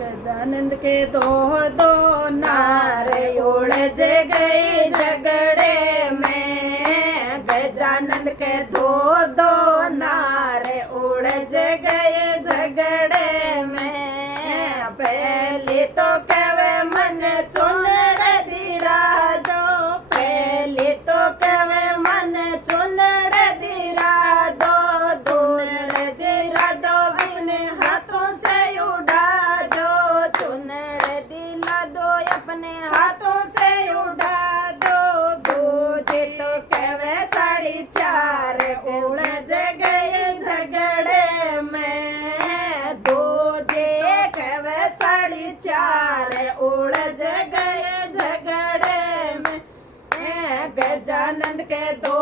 गजानंद के दो नारे उलझ गए झगड़े में। गजानंद के दो नारे उलझ गए झगड़े में। पहले तो कवे मन चुनड़ दीरा दो, पहले तो कवे मन चुनड़ दीरा दो, चुनड़ दीरा दो अपने हाथों से उड़ा दो, चुनड़ दिला दो अपने हाथों से उड़ा दो। दूजे तो कवे 4:30 उलझ गए झगड़े में। दूजे कवे 4:30 उलझ गए झगड़े में। गजानंद के दो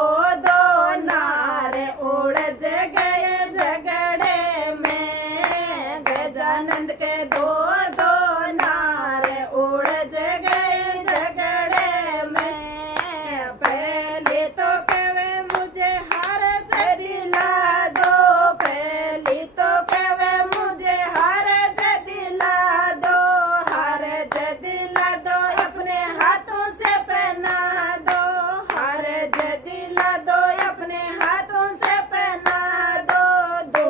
नारे उलझ गए झगड़े में। गजानंद के दो नारे उलझ गए झगड़े में। पहले तो कवे मुझे हार दिला दो, पहले तो कवे मुझे हार दिला दो, हार दिला दो अपने हाथों से पहना दो, हार दिला दो अपने हाथों से पहना दो। दो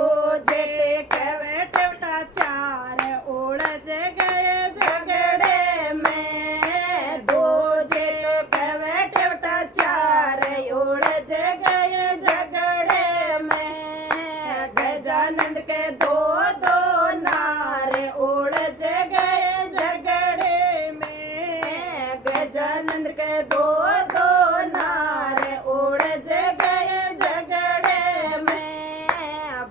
जेते कवे टेवटा 4 उलझ गए झगड़े में। दो जेते कवे टेवटा 4 उलझ गए झगड़े में। गजानंद के दो नारे उलझ गए झगड़े में। गजानंद के दो नारे उलझ गए झगड़े में।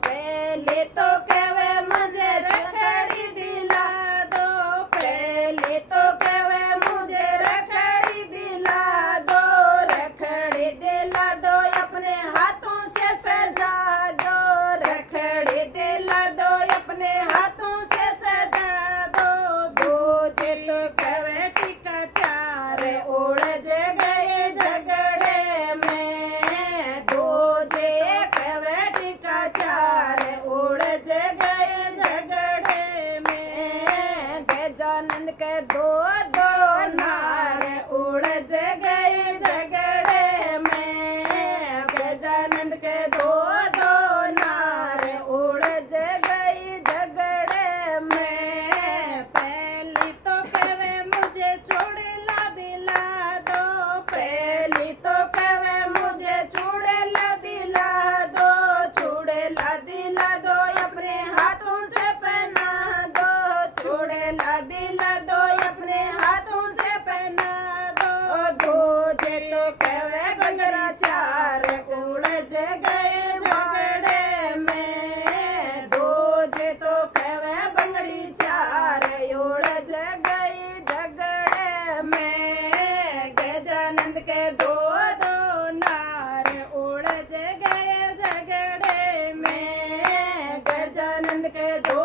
पहले तो कवे मुझे रखड़ी दिला दो, पहले तो कवे मुझे रखड़ी दिला दो, रखड़ी दिला दो अपने हाथों से सजा दो, रखड़ी दिला दो अपने हाथों से सजा दो। दूजे तो कवे टीका 4 उलझ गए झगड़े में। दूजे कवे टीका 4 उलझ गए झगड़े में। गजानंद के दो नारे उलझ गए झगड़े में। गजानंद के दो नारे उलझ गए झगड़े में। पहली तो कवे मुझे चूड़ेला दिला दो, पहली तो कवे मुझे चूड़ेला दिला दो, चूड़ेला दिला दो अपने हाथों से पहना दो, चूड़ेला दिला दो अपने हाथों से पहना दो। दूजे तो कवे गजरा 4 उलझ गए झगड़े में। दूजे तो कवे बंगड़ी 4 उलझ गई झगड़े में। गजानंद के दो नारे उलझ गए झगड़े में। गजानंद के दो